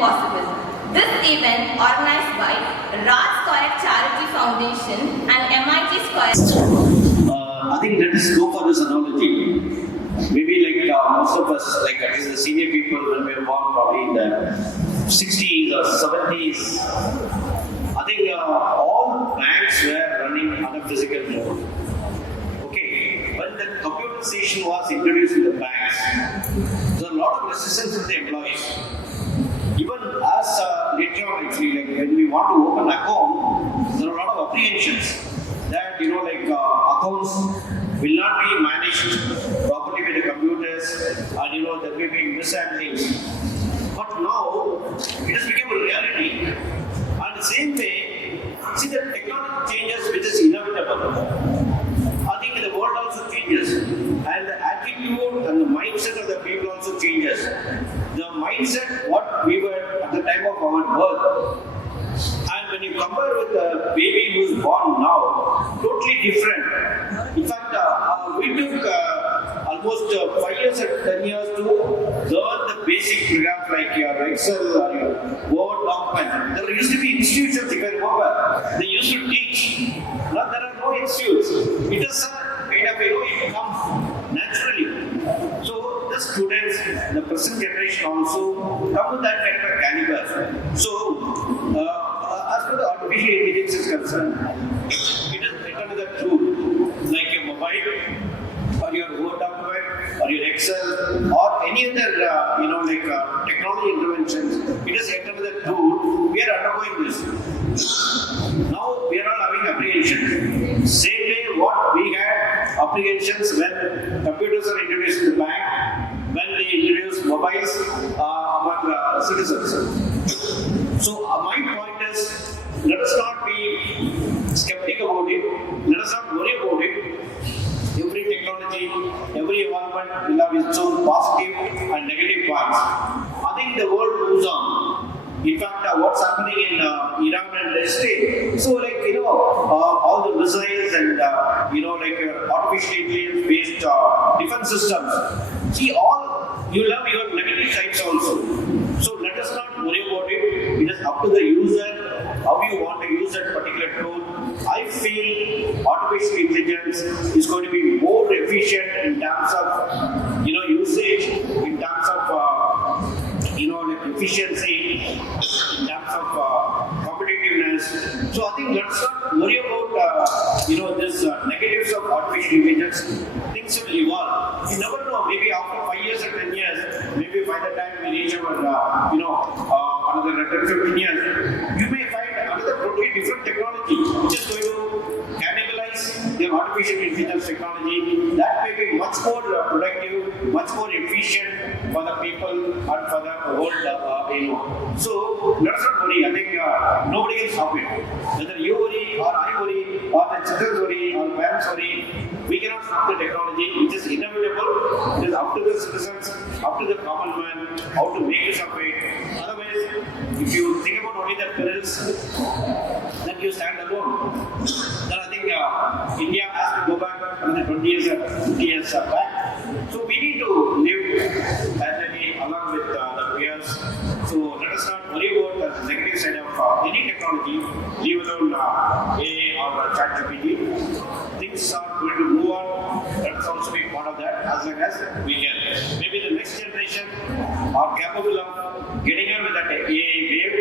possible. This event, organized by Raj Square Charity Foundation and MIT Square. I think let us go for this analogy. Maybe like most of us, like at least the senior people, when we were born probably in the 60s or 70s, I think all banks were running on a physical mode. Okay, when the computerization was introduced in the banks, there was a lot of resistance from the employees. Even as later on, actually, like when we want to open an account, there are a lot of apprehensions that accounts will not be managed properly with the computers, and there may be mishandlings. But now it has become a reality, and the same way, see the technology changes, which is inevitable. I think the world also changes, and the attitude and the mindset of the people also changes. The mindset, what we were at the time of our birth, and when you compare with the baby who's born now, totally different. In fact, we took almost 5 years or 10 years to learn the basic programs like your Excel or your Word document. There used to be institutions, if I remember, they used to teach. Now there are no institutes. It is kind of, it comes naturally. So the students, the present generation also come with that kind of caliber. So, as for the artificial intelligence is concerned, it is written with a tool like your mobile or your Word document or your Excel or any other technology interventions. It is written with a tool. We are undergoing this. Now we are all having apprehension. Same way what we had apprehensions when computers are introduced in the bank, when they introduced mobiles among citizens. So my point is, let us not be skeptical about it. Let us not worry about it. Every technology, every environment will have its own positive and negative points. I think the world moves on. In fact, what's happening in Iran and Israel, so all the missiles and artificial intelligence based defense systems. See, all you have your negative sides also. So let us not worry about it. It is up to the user how you want to use that particular tool. I feel artificial intelligence is going to be more efficient in terms of usage, in terms of efficiency, in terms of competitiveness. So I think let's not worry about this negatives of artificial intelligence. Things will evolve. You never know. Maybe after 5 years or 10 years, maybe by the time we reach our another 10 15 years, you may find another totally different technology which is going to cannibalize the artificial intelligence technology. That may be much more productive, much more efficient for the people and for the world. So let's not worry. I think nobody can stop it. Whether you worry or I worry or the children worry or parents worry, we cannot stop the technology, which is inevitable. It is up to the citizens, up to the common man, how to make use of it. Otherwise, if you think about only the perils, then you stand alone. Then I think India has to go back another 20 years or 50 years back. So we need to live parallelly along with the peers. So let us not worry about the negative side of any technology, leave alone AI or ChatGPT. Things are going to move on. Let us also be part of that as long as we can. Maybe the next generation are capable of getting on with that AI wave.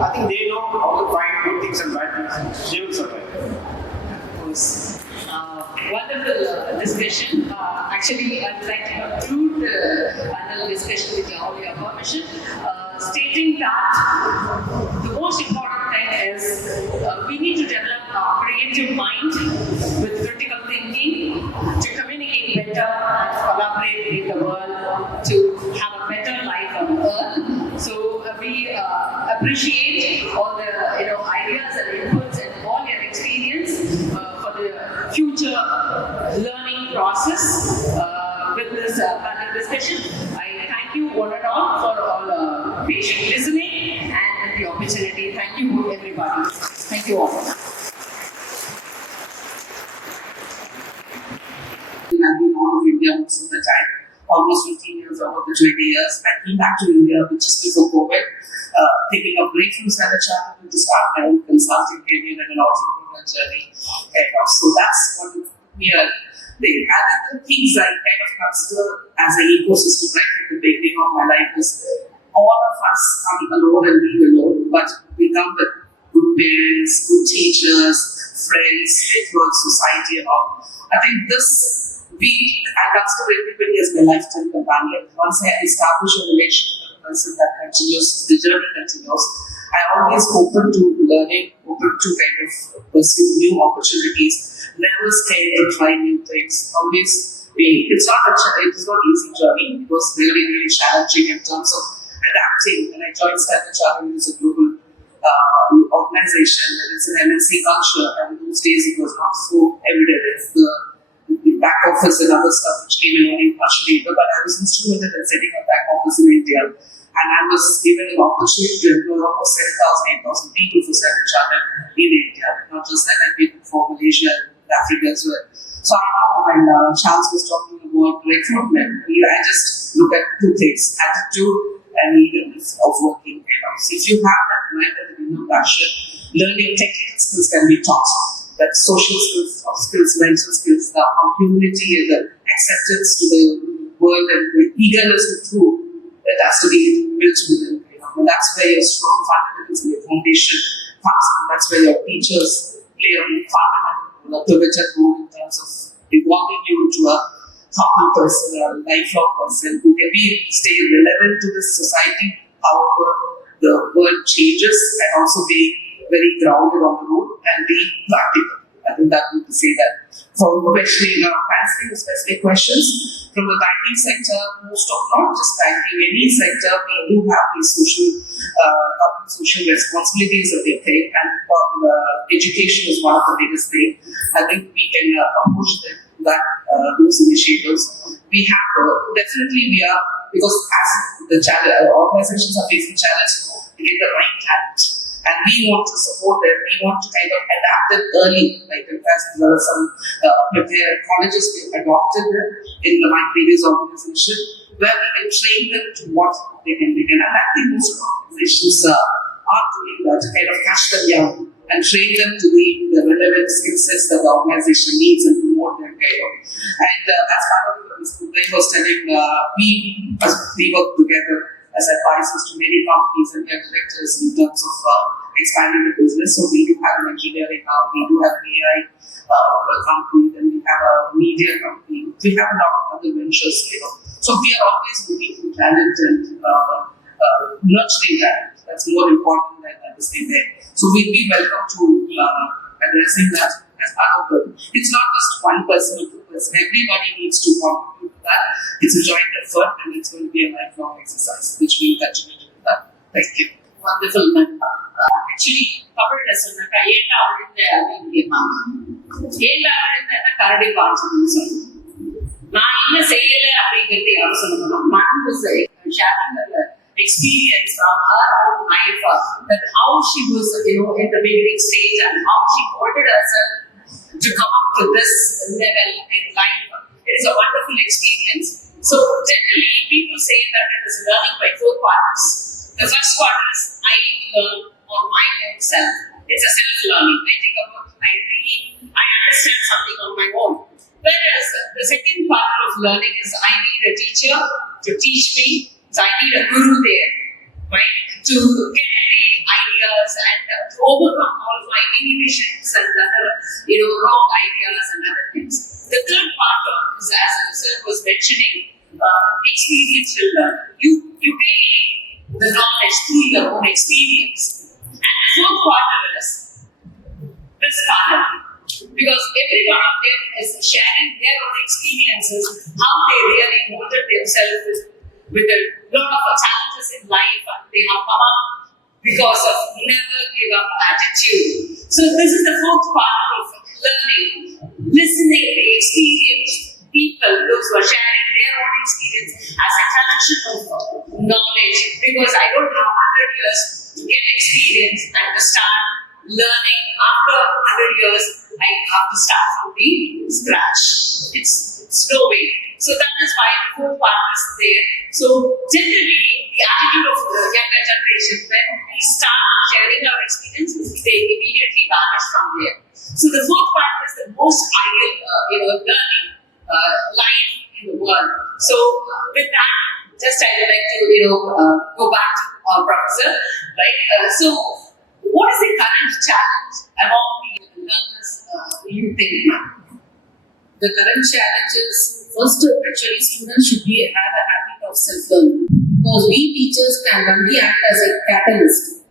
I think they know how to find good things and bad things. They will survive. Wonderful discussion. Actually, I'd like to conclude the panel discussion with all your permission, stating that the most important thing is we need to develop a creative mind with critical thinking to communicate better and collaborate with the world to have a better life on Earth. So we appreciate all the ideas and inputs and all your experience for the future learning process with this panel discussion. I thank you one and all for all patient listening and the opportunity. Thank you everybody. Thank you all. Have been out of India most of the time. almost 15 years or over the 20 years. I came back to India just before COVID, taking a break from Standard Chartered to start my own consulting career and an entrepreneurial journey. So that's what we are doing. And the things I kind of consider as an ecosystem right at the beginning of my life is all of us come alone and leave alone, but we come with good parents, good teachers, friends, network, society, and all. I think I consider everybody as my lifetime companion. Once I establish a relationship with a person that continues, the journey continues, I always open to learning, open to kind of pursue new opportunities, never scared to try new things, always being. It is not easy journey. It was really, really challenging in terms of adapting. When I joined Standard Chartered, it was a global organization, there is an MNC culture, and in those days it was not so evident. The back office and other stuff which came in only much later, but I was instrumental in setting up back office in India, and I was given an opportunity to employ almost 7,000, 8,000 people for Standard Chartered in India. Not just that, I've been for Malaysia and Africa as well. So I know when Charles was talking about recruitment, I just look at two things: attitude and eagerness of working. So if you have that drive and the passion, learning technical skills can be taught. That social skills, soft skills, mental skills, the humility and the acceptance to the world and the eagerness to prove, it has to be built within. And that's where your strong fundamentals and your foundation comes from. That's where your teachers play a fundamental, pivotal role in terms of evolving you into a humble person or a lifelong person who can stay relevant to this society, however the world changes, and also be very grounded on the road and be practical. I think that would say that. For questioning, answering the specific questions, from the banking sector, most of, not just banking, any sector, we do have these social responsibilities that they take, and education is one of the biggest things. I think we can approach those initiatives. We have, definitely we are, because as the organizations are facing challenge to get the right talent. And we want to support them. We want to kind of adapt them early. Like in fact, there are some colleges we adopted them in my previous organization, where we can train them to what they can be. And I think most organizations are doing that to kind of catch them young and train them to be the relevant skill sets that the organization needs and promote their career. And as part of what Mr. Uday was telling, we work together as advisors to many companies and their directors in terms of expanding the business. So we do have an engineering arm, we do have an AI company, then we have a media company, we have a lot of other ventures. So we are always looking for talent and nurturing talent. That's more important than the same way. So we'll be welcome to addressing that as part of it. It's not just one person or two person. Everybody needs to contribute to that. It's a joint effort, and it's going to be a lifelong exercise, which we'll continue to do that. Thank you. Wonderful, ma'am. Actually, தமிழ்ல சொன்னாக்கா ஏண்டா விழுந்த அப்படின்னு கேட்பாங்க. ஏண்டா விழுந்தா கரடி பாய்ச்சதுன்னு சொல்லணும். நான் என்ன செய்யல அப்படிங்கிறது யாரும் சொல்லணும். மனம் was sharing her experience from her own life, that how she was, in the beginning stage and how she molded herself to come up to this level in life. It is a wonderful experience. So generally, people say that it is learning by 4 quarters. The first quarter is I learn on my own self. It's a self-learning. I take a book, I read, I understand something on my own. Whereas the second part of learning is I need a teacher to teach me. So I need a guru there, right, to get the ideas and to overcome all my inhibitions and other, wrong ideas and other things. The third part is, as sir was mentioning, experiential learning. You gain the knowledge through your own experience. And the fourth quarter is this part, because every one of them is sharing their own experiences, how they really molded themselves with a lot of challenges in life they have come up because of never give up attitude. So this is the fourth part of learning, listening the experienced people, those who are sharing their own experience as a collection of knowledge, because I don't have 100 years to get experience and to start learning. After 100 years, I have to start from the scratch. It's no way. So that is why the fourth part is there. So generally, the attitude of the younger generation, when we start sharing our experiences, they immediately vanish from there. So the fourth part is the most ideal, learning life in the world. So with that, just I would like to, go back to our professor, right? So what is the current challenge among the learners, you think? The current challenge is first, actually, students should have a habit of self-learning, because we teachers can only act as a catalyst.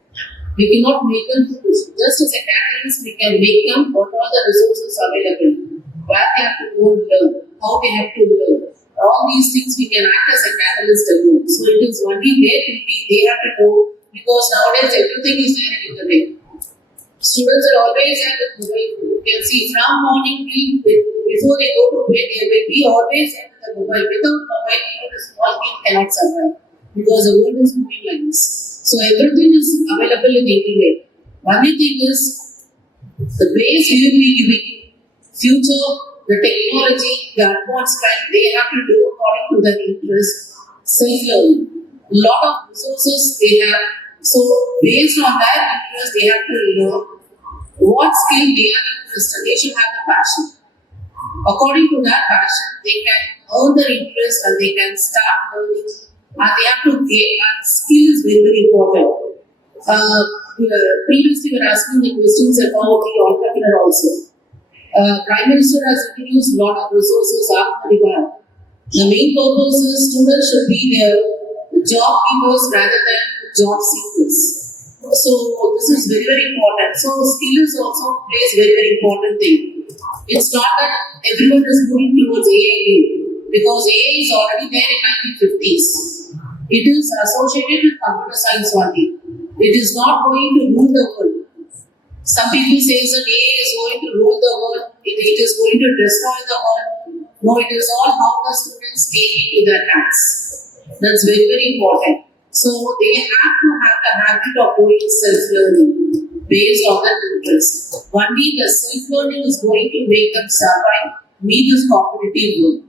We cannot make them just as a catalyst. We can make them what all the resources available, where they have to go and learn, how they have to learn. All these things we can act as a catalyst alone. So it is only their duty. They have to go, because nowadays everything is there in the internet. Students are always at the mobile. You can see from morning till before they go to bed, they will be always at the mobile. Without mobile, even a small kid cannot survive, because the world is moving like this. So everything is available in the internet. Only thing is, the base we will be giving future, the technology, the advancement, they have to do according to their interest, self-learning. A lot of resources they have. So based on that interest, they have to learn what skill they are interested. They should have a passion. According to that passion, they can earn their interest and they can start learning. And they have to gain. And skill is very, very important. Previously, we were asking the questions about the entrepreneur also. Prime Minister has introduced a lot of resources. The main purpose is students should be their job givers rather than job seekers. So this is very, very important. So skill is also plays very, very important thing. It's not that everyone is moving towards AI, because AI is already there in 1950s. It is associated with computer science only. It is not going to rule the world. Some people say that AI is going to rule the world. It is going to destroy the world. No, it is all how the students take into their hands. That's very, very important. So they have to have the habit of doing self-learning based on their interest. Only the self-learning is going to make them survive, meet this competitive world.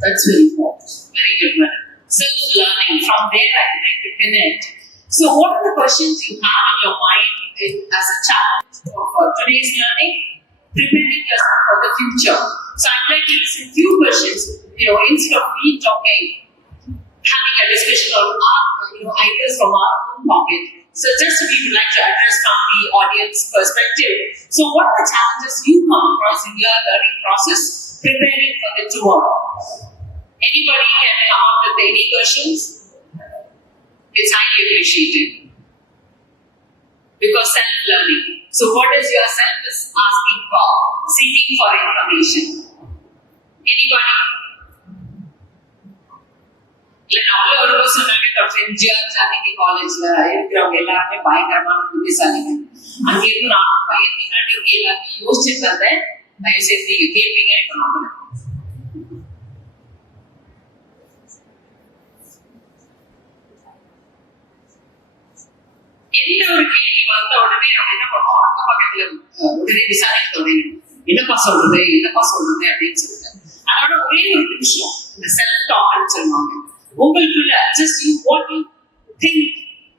That's very important. Very good, madam. Self-learning. From there, I would like to connect. So, what are the questions you have in your mind as a challenge for today's learning? Preparing yourself for the future. So, I'd like to listen to few questions. Instead of me talking, having a discussion on our, ideas from our own pocket. So, just we would like to address from the audience perspective. So, what are the challenges you come across in your learning process, preparing for the tour? Anybody can come up with any questions? It's highly appreciated. Because self-learning. So what is your self is asking for? Seeking for information. Anybody? நான் ஒரு சொன்னாங்க doctor MGR Janaki காலேஜ்ல இருக்கிறவங்க எல்லாருமே பயங்கரமான புத்திசாலிங்க. அங்க இருந்து நானும் பயந்து நடுவுக்கு எல்லாத்தையும் யோசிச்சுட்டு வந்தேன். தயவு செய்து நீங்க கேட்பீங்க இப்ப நம்புறேன். எந்த ஒரு கேள்வி வந்த உடனே நம்ம என்ன பண்ணுவோம், அக்கம் பக்கத்துல உடனே விசாரிக்க தொடங்கணும். என்னப்பா சொல்றது அப்படின்னு சொல்லிட்டு. அதோட ஒரே ஒரு நிமிஷம் இந்த செல்ஃப் டாக்னு சொல்லுவாங்க. உங்களுக்குள்ள just you what you think,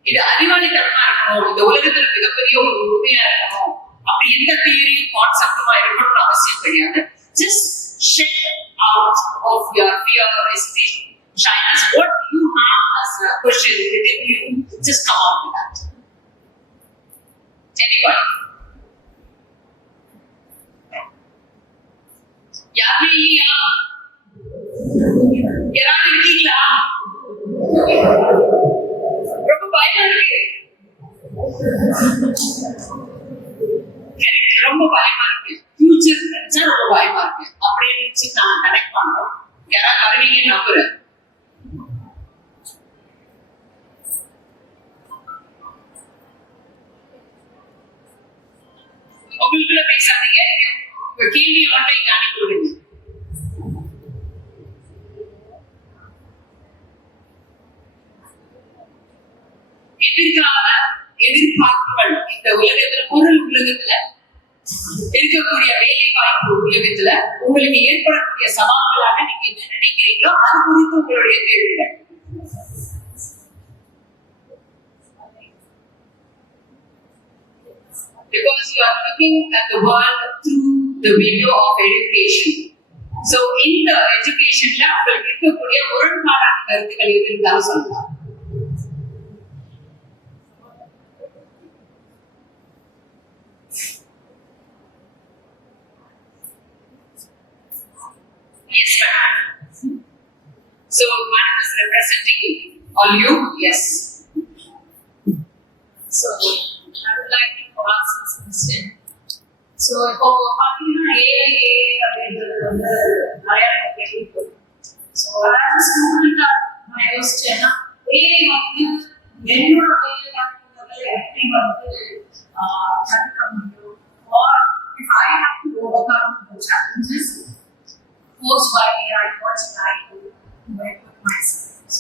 இது அறிவாளித்தனமா இருக்கணும், இந்த உலகத்துல மிகப்பெரிய ஒரு உண்மையா இருக்கணும், அப்படி எந்த தியரியும் கான்செப்டுமா இருக்கணும்னு அவசியம் கிடையாது. Just shake out of your fear or hesitation, shyness, what you have as a question within you, just come out with that. Anybody? யாருமே இல்லையா? யாராவது இருக்கீங்களா? ரொம்ப பயமா இருக்கு. ரொம்ப பயமா இருக்கு. ஃபியூச்சர் நினைச்சா ரொம்ப பயமா இருக்கு. அப்படியே நினைச்சு நான் கனெக்ட் பண்றோம். யாராவது வருவீங்கன்னு நம்புறேன். உங்களுக்குள்ள பேசாதீங்க. உங்க கேள்வியை மட்டும் இங்க அனுப்பி விடுங்க. எதிர்கால எதிர்பார்ப்புகள் இந்த உலகத்துல, பொருள் உலகத்துல இருக்கக்கூடிய வேலை வாய்ப்பு உலகத்துல உங்களுக்கு ஏற்படக்கூடிய சவால்களாக நீங்க என்ன நினைக்கிறீங்களோ அது குறித்து உங்களுடைய கேள்விகள். Because you are looking at the world through the window of education. So in the education la உங்களுக்கு இருக்கக்கூடிய முரண்பாடான கருத்துக்கள் எது இருந்தாலும் சொல்லலாம். Yes, ma'am. So madam is representing all you. Yes. So I would like to ask this question. So இப்போ பார்த்தீங்கன்னா AI அப்படின்றது வந்து நிறைய கேள்விப்படும். ஸோ அதாவது ஸ்டூடெண்ட்டாக நான் யோசிச்சேன்னா AI வந்து என்னோட வேலை பார்க்குறதுல எப்படி வந்து தடுக்க முடியும்? Or if I have to overcome the challenges posed by AI, what should I do to equip myself?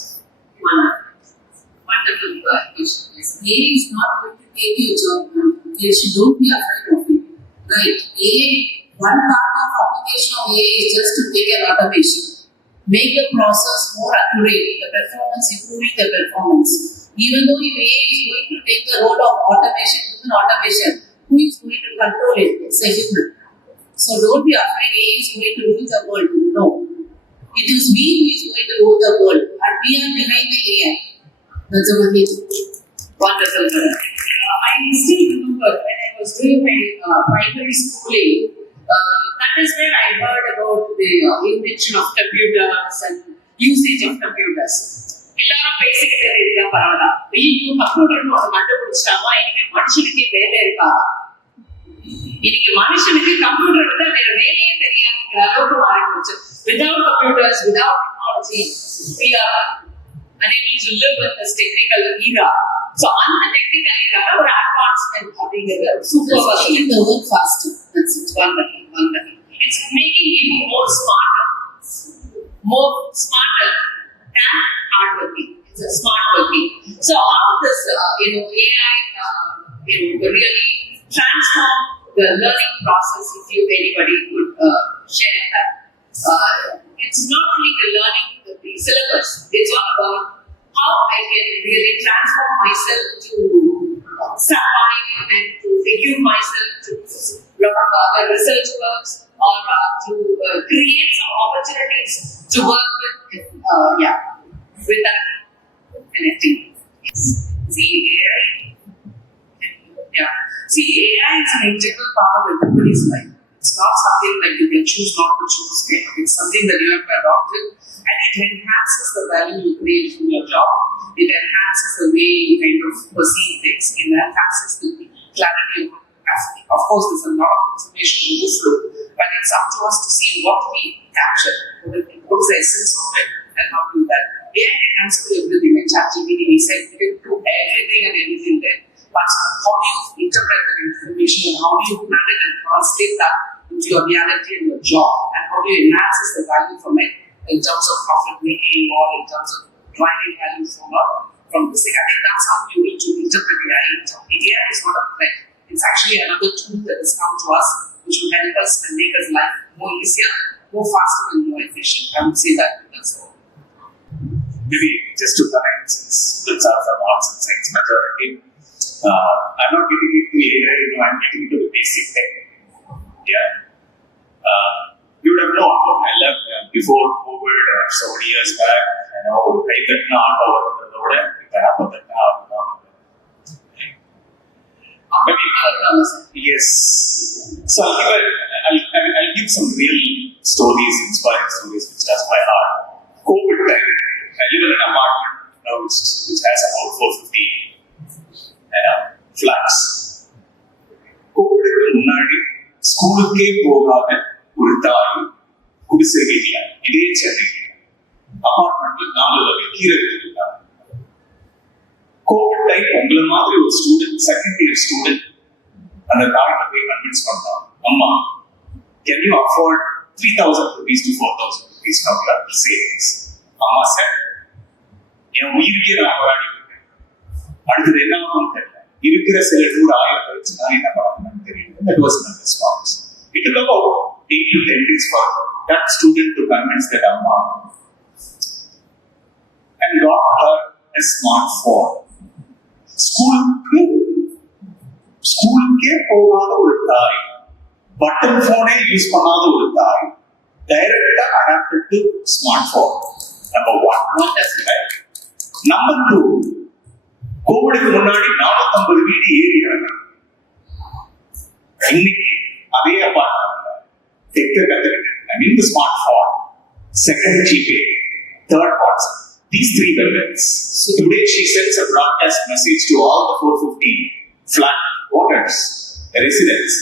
Wonderful question. AI is not going to take your job now. You should don't be afraid of it. Right? AI, one part of application of AI is just to take an automation. Make the process more accurate, the performance, improving the performance. Even though if AI is going to take the role of automation, who is going to control it? It's a human. So don't be afraid AI is going to rule the world. No. It is we who is going to rule the world and we are behind the AI. That's our thing. Wonderful. I still remember when I was doing my primary schooling, that is where I heard about the invention of computers and usage of computers. எல்லாரும் பேசிக்கிட்டே இருக்கா பரவாயில்ல. ஐயோ கம்ப்யூட்டர்னு ஒரு கண்டுபிடிச்சிட்டாமா, இனிமே மனுஷனுக்கே வேலை இருக்கா? இன்னைக்கு மனுஷனுக்கு கம்ப்யூட்டர் விட வேற வேலையே தெரியாதுங்கிற அளவுக்கு மாறி போச்சு. Without computers, without technology, we are unable to live in this technical era. So on the technical era, ஒரு advancement அப்படிங்கிறது super making the work faster. That's it. Wonderful. It's making people more smarter than hardworking. It's a smart working. So how does AI really transform the learning process? If anybody could share that. It's not only the learning the syllabus. It's all about how I can really transform myself to survive and to equip myself to a lot of other research works or to create some opportunities to work with that connecting. See AI. See, AI is an integral part of everybody's life. It's not something like you can choose not to choose. It's something that you have to adopt it, and it enhances the value you create from your job. It enhances the way you kind of perceive things. It enhances the clarity of capacity. Of course, there's a lot of information in this group, but it's up to us to see what we capture, what is the essence of it, and how to do that. AI can answer everything. Like ChatGPT, we said we can do everything and anything there. But how do you interpret that information and how do you manage and translate that into your reality and your job, and how do you enhance the value from it in terms of profit making or in terms of driving value from this thing? I think that's how you need to interpret AI. AI is not a threat. It's actually another tool that has come to us which will help us and make us life more easier, more faster and more efficient. I would say that that's all. Maybe just to connect, since students are from arts and science majority, I'm not getting into AI, I'm getting into the basic thing. Yeah. You would have known, I left before COVID so many years back, I got not over the road and pick up on the car. Yes. So I'll give some real stories, inspiring stories which touch my heart. COVID time, I live in an apartment which has about 450 flats. COVID முன்னாடி ஸ்கூலுக்கே போகாம ஒரு தாய் குடிசை வீட்டில இதே சென்னை அபார்ட்மெண்ட்ல 4 வகை கீரை இருக்காங்க. கோவிட் டைம் உங்களை மாதிரி ஒரு ஸ்டூடெண்ட், செகண்ட் இயர் ஸ்டூடெண்ட் அந்த தாய்கிட்ட போய் கன்வின்ஸ் பண்ணலாம், அம்மா can you afford 3,000 rupees to 4,000 rupees from your savings? அம்மா சார், என் உயிருக்கே நான் போராடிட்டு இருக்கேன், அடுத்தது என்ன ஆகும் தெரியல, இருக்கிற சில 100,000 கழிச்சு நான் என்ன பண்ணணும்னு தெரியல. that was not response. It took about 8 to 10 days for that student to convince that Amma and got her a smartphone. ஸ்கூலுக்கே போகாத ஒரு தாய், பட்டன் போனே யூஸ் பண்ணாத ஒரு தாய், டைரக்டா adapted to smart phone. Number 1. Number 2, கோவிடுக்கு முன்னாடி 450 வீடு ஏறியாங்க. இன்னைக்கு அதே அபார்ட்மெண்ட்ல டெக்க கத்துக்கிட்டு, I mean the smartphone, second GPay, third WhatsApp. These 3 weapons. So today she sends a broadcast message to all the 450 flat owners, residents.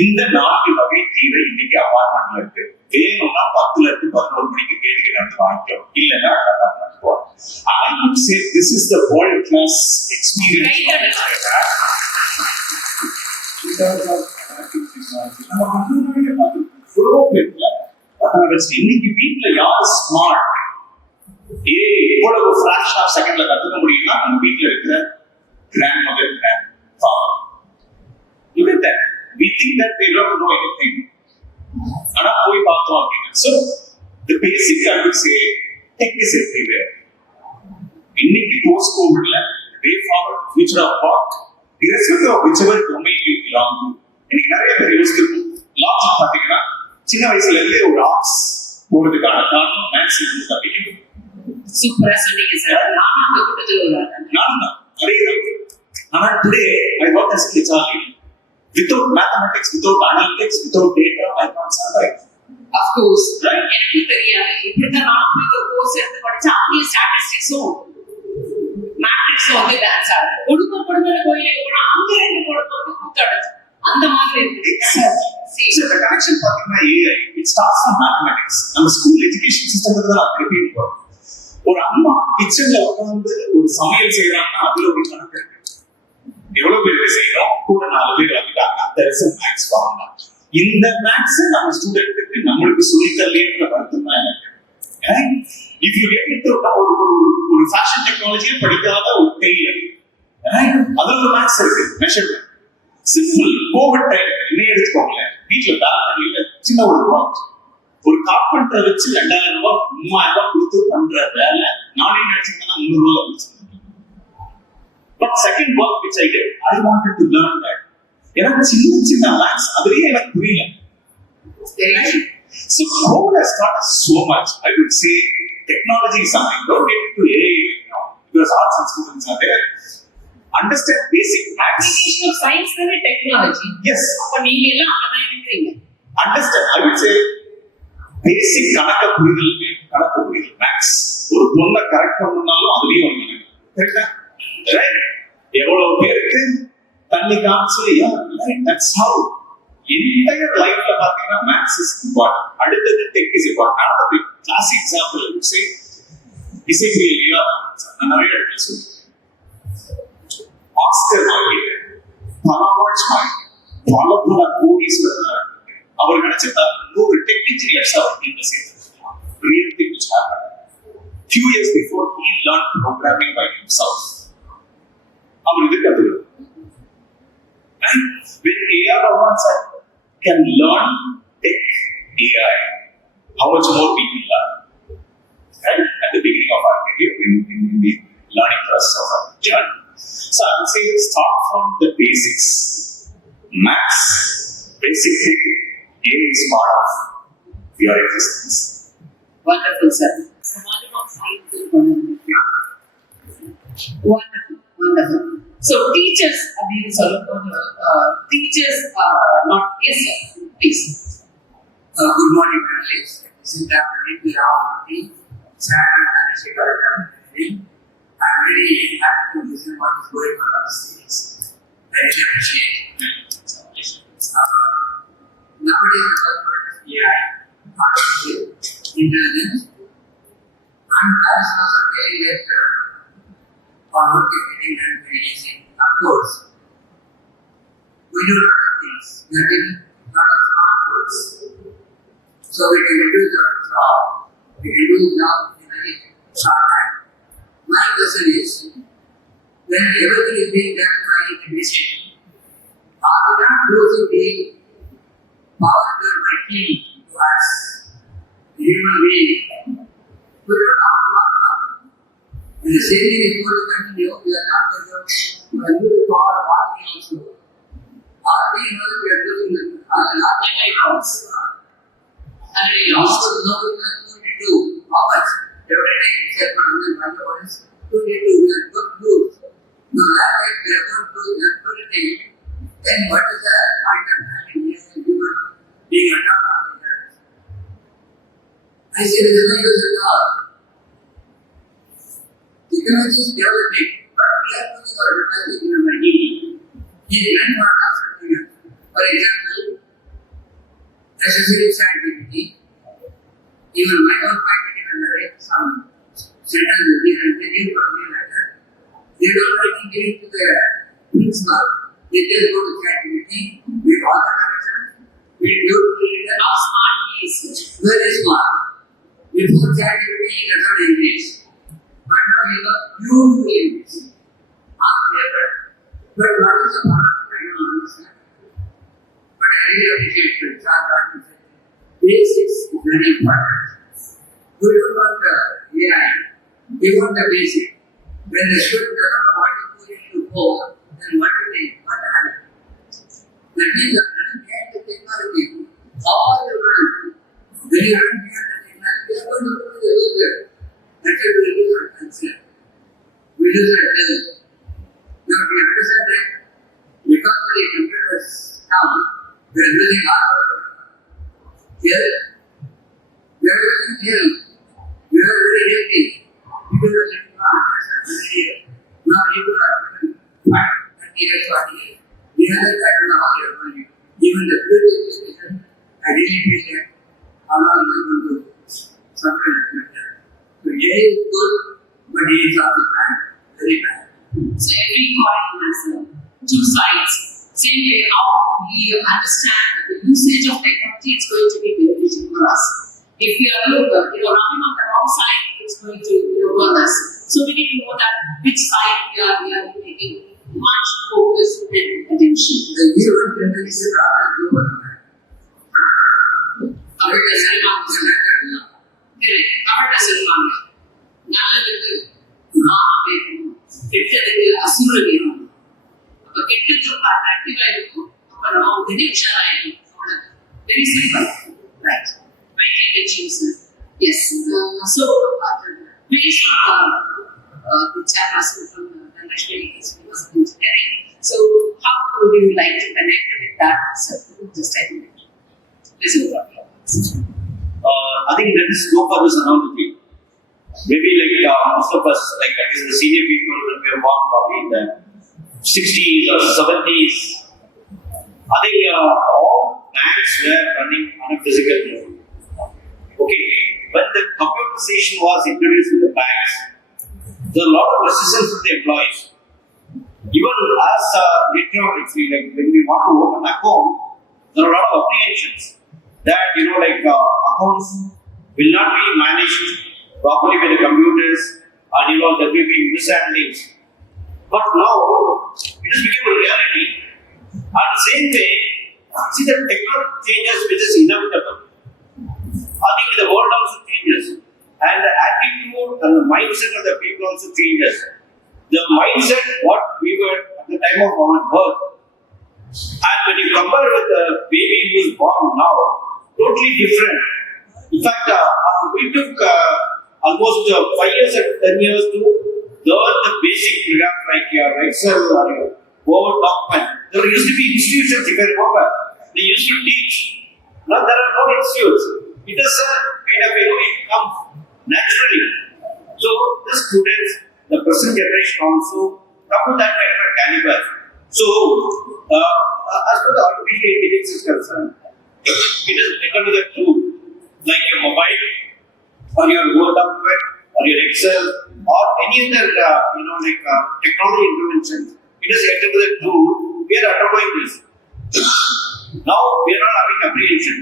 இந்த 4 வகை தீவை இன்னைக்கு அபார்ட்மெண்ட்ல இருக்கு. வேணும்னா 10ல இருந்து 11 மணிக்கு கேட்டுக்கிட்டு வந்து வாங்கிக்கோ, இல்லைன்னா அபார்ட்மெண்ட் போ. I would say this is the world class experience. இன்னைக்கு வீட்டுல யாரு ஸ்மார்ட் எவ்வளவு ஃபிராக்ஷன் ஆஃப் செகண்ட்ல கத்துக்க முடியும்னா நம்ம வீட்டுல இருக்கிற grandmother, grandfather. Look at that. We think that they don't know anything. ஆனா போய் பார்த்தோம் அப்படின்னா, so the basic I would say tech is everywhere. இன்னைக்கு post covidல way forward future of work, irrespective of whichever domain you belong to. இன்னைக்கு நிறைய பேர் யோசிச்சிருக்கோம். Logic பாத்தீங்கன்னா சின்ன வயசுல இருந்தே ஒரு ஆர்ட்ஸ் போறதுக்கான காரணம் மேத்ஸ் இருந்து தப்பிக்கணும். சூப்பரா சொன்னீங்க சார். நானும் அந்த கூட்டத்தில் நானும் அதேதான். ஆனா today I work as a HR leader. Without mathematics, without analytics, without data, I can't survive. Of course, எனக்கு தெரியாது. இப்படிதான் நான் போய் ஒரு கோர்ஸ் எடுத்து படிச்சா அங்கே ஸ்டாட்டிஸ்டிக்ஸும் மேட்ரிக்ஸும் வந்து டான்ஸ் ஆடுது. குடும்ப கோயிலுக்கு போனா அங்க 2 குடும்பம் வந்து கூத்தாடுது. அந்த மாதிரி இருக்கு. So the connection பாத்தீங்கன்னா AI, it starts from mathematics. நம்ம ஸ்கூல் எஜுகேஷன் சிஸ்டம்ல தான் அப்படி இருக்கும். ஒரு அம்மா கிச்சன்ல உட்கார்ந்து ஒரு சமையல் செய்யறாங்கன்னா அதுல ஒரு கணக்கு இருக்கு. எவ்வளவு பேர் செய்யறோம், கூட 4 பேர் வந்துட்டாங்க, there is a max formula. இந்த மேக்ஸ் நம்ம ஸ்டூடெண்ட்டுக்கு நம்மளுக்கு சொல்லித்தரலேன்ற வருத்தம் தான் எனக்கு. If you get into ஒரு ஃபேஷன் டெக்னாலஜியை படிக்காத ஒரு டெய்லர், அதுல ஒரு மேக்ஸ் இருக்கு, மெஷர்மெண்ட். சிம்பிள் கோவிட் டைம் என்ன எடுத்துக்கோங்களேன், வீட்டுல பேலன்ல சின்ன ஒரு ஒர்க், ஒரு கார்பெண்டரை வச்சு 2000 ரூபாய் 3000 ரூபாய் கொடுத்து பண்ற வேலை நானே நினைச்சிருந்தேன்னா 300 ரூபாய் கொடுத்து. But second work which I did, I wanted to learn that. எனக்கு சின்ன மேக்ஸ் அதுலயே எனக்கு புரியல. So COVID has taught us so much. I would say technology is something. Don't get into AI right now because arts and students are there. Understand basic maths. Application of science and technology. Yes. அப்ப நீங்க எல்லாம் அதான் இருக்கிறீங்க. Understand. I would say basic கணக்கு புரிதல் maths. ஒரு பொண்ணை correct பண்ணணும்னாலும் அதுலயும் ஒரு கணக்கு. கரெக்டா? Right? எவ்வளவு பேருக்கு தண்ணி காமிச்சு, that's how entire lifeல பாத்தீங்கன்னா மேத்ஸ் இஸ் இம்பார்ட்டன்ட். அடுத்தது tech is important. another classic example I would say இசைக்குரிய நான் நிறைய இடத்துல சொல்லுவேன். ஆஸ்கர் வாங்கிட்டு பல அவார்ட்ஸ் வாங்கிட்டு பல கோடீஸ்வரர் அவர் நினைச்சிருந்தா 100 டெக் இன்ஜினியர்ஸ் அவர் டீம்ல சேர்த்துருக்கலாம். Real thing which happened. Few years before he learned programming by himself. அவர் இது கத்துக்கிறார். When AI robots can learn tech AI, how much more we can learn? Right? At the beginning of our career, in the learning process of our journey. So I would say start from the basics. Maths, basic thing, AI is part of your existence. Wonderful, sir. Wonderful. So teachers, teachers are not, yes sir, please. Good morning, panelists. This is Dr. V.P. Ramamurthy, Chairman and Managing Director of Edutech. I'm really happy to listen what is going on these days. I really appreciate it. Nowadays, the buzzword is AI, artificial intelligence, and that's also very our work is getting done very easy. Of course, we do a lot of things. We are taking a lot of smart works. So we can reduce our job. We can do job in a very short time. My question is, when everything is being done by a machine, Are we not losing the power by key to us? Human being. We don't have to work now. And the same thing is going to continue. We are not going to use the power of walking also. Already know that we are losing the loss. Already Also, lost. now we are going to do how much? Every day, except for 100 2 we are going to lose. No, like we are going to lose everything. Then what is the point of having human being a top of the earth? I say there is no use at all. Technology is developing, but we are putting our devices in our need. It meant for us something else. For example, necessary scientifically, even my own faculty when they write some sentence and they give for me like that. They don't write it to the principal. They just go to ChatGPT with all the connections. We do it. How smart he is. Very smart. Before ChatGPT, he does not English. But now he knows beautiful English. On paper. But what is the product? I don't understand. But I really appreciate it. Basics is very important. We don't want the AI. We want the basic. When the student doesn't know what is going to code, then what do they what happens? That means that when you get the technology, all the world, when you run behind the technology, we are going to look at the user. That's why we lose our concept. We lose our health. Now we understand that because of the computers now, we are losing our health. We are losing health. We are very healthy. People are living for 100 years. Now people are 30 years, 40 years. We are like, I don't know how they are going to. Even the future generation, I really feel that how long we are going to suffer in the future. So AI is good, but AI is also bad, very bad. So every coin has two sides. Same way, how we understand the usage of technology is going to be beneficial for us. If we are running on the wrong side, it's going to burn us. So we need to know that which side we are taking much focus and attention. The human tendency is rather global. Our desert mountains. Correct. Our desert mountains. நல்லதுக்கு நாம வேணும், கெட்டதுக்கு அசுர வேணும். அப்ப கெட்டது ரொம்ப அட்ராக்டிவா இருக்கும், அப்ப நம்ம உடனே உஷாராயிடும். அவ்வளவு very simple, right? Very attention, sir. Yes. So based on the chairperson from the National Institute of Engineering, so how would you like to connect with that, sir? Just tell me. Listen to I think let us go for this analogy. Maybe like most of us, like at least the senior people, when we were born probably in the 60s or 70s, I think all banks were running on a physical level. Okay, when the computerization was introduced in the banks, there was a lot of resistance from the employees. Even as later on, actually, like when we want to open an account, there are a lot of apprehensions that accounts will not be managed properly by the computers, and there will be mishandlings. But now it has become a reality. And the same way, see the technology changes, which is inevitable. I think the world also changes, and the attitude and the mindset of the people also changes. The mindset what we were at the time of our birth, and when you compare with the baby who is born now, totally different. In fact, we took almost 5 years and 10 years to learn the basic program like your Excel or your Word document. There used to be institutions, if I remember, they used to teach. Now there are no institutes. It is a kind of it comes naturally. So the students, the present generation also come to that kind of caliber. So as for the artificial intelligence is concerned, it is become the tool like your mobile or your Word document or your Excel or any other technology intervention. It is entered the tool. We are undergoing this. Now we are not having apprehension.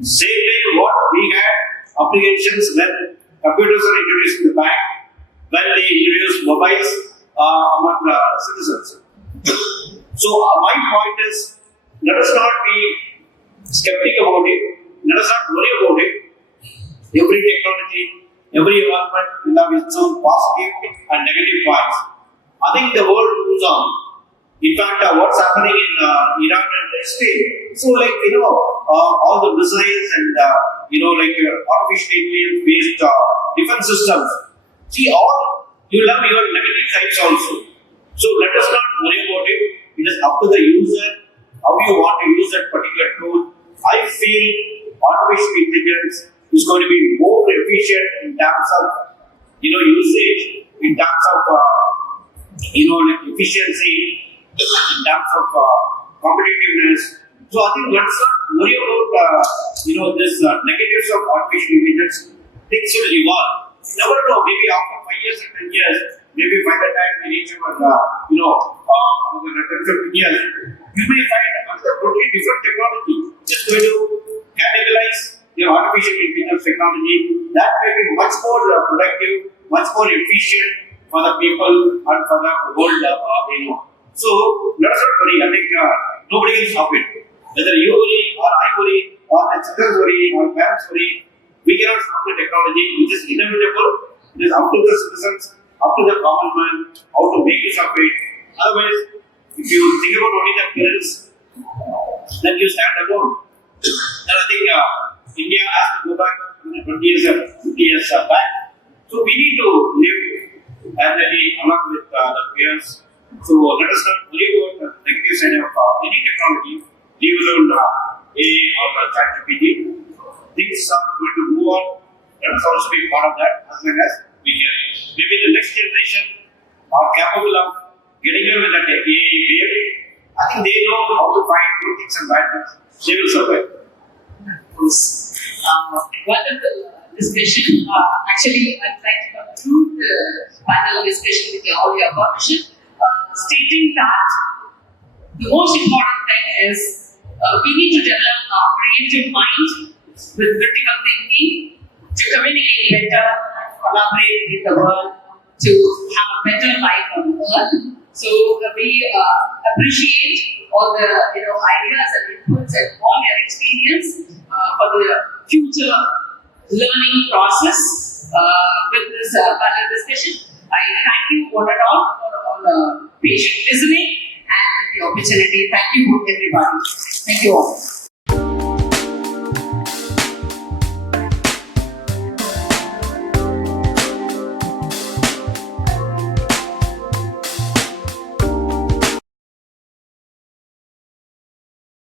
Same way what we had apprehensions when computers were introduced in the bank, when they introduced mobiles among the citizens. So my point is, let us not be skeptical about it. Let us not worry about it. Every technology, every development will have its own positive and negative points. I think the world moves on. In fact, what's happening in Iran and Israel, so all the missiles and artificial intelligence based defense systems. See, all you have your negative sides also. So let us not worry about it. It is up to the user how you want to use that particular tool. I feel artificial intelligence is going to be more efficient in terms of usage, in terms of efficiency, in terms of competitiveness. So I think let's not worry about this negatives of artificial intelligence. Things will evolve. You never know. Maybe after 5 years or 10 years, maybe by the time we reach our another 10, 15 years, you may find another totally different technology which is going to cannibalize your artificial intelligence technology. That may be much more productive, much more efficient for the people and for the world. So let us not worry. I think nobody will stop it. Whether you worry or I worry or the children worry or parents worry, we cannot stop the technology which is inevitable. It is up to the citizens, up to the common man, how to make use of it. Otherwise, if you think about only the parents, then you stand alone. Then I think India has to go back 20 years or 50 years back. So we need to live parallelly along with the peers. So let us not worry about the negative side of any technology, leave alone AI or ChatGPT. Things are going to move on. Let us also be part of that as long as we hear it. Maybe the next generation are capable of getting on with that AI wave. I think they know how to find good things and bad things. They will survive. Wonderful discussion. Actually, I'd like to conclude the panel discussion with all your permission, stating that the most important thing is we need to develop a creative mind with critical thinking to communicate better and collaborate with the world to have a better life on earth. So we appreciate all the ideas and inputs and all your experience for the future learning process with this panel discussion. I thank you one and all for all the patient listening and the opportunity. Thank you everybody. Thank you all.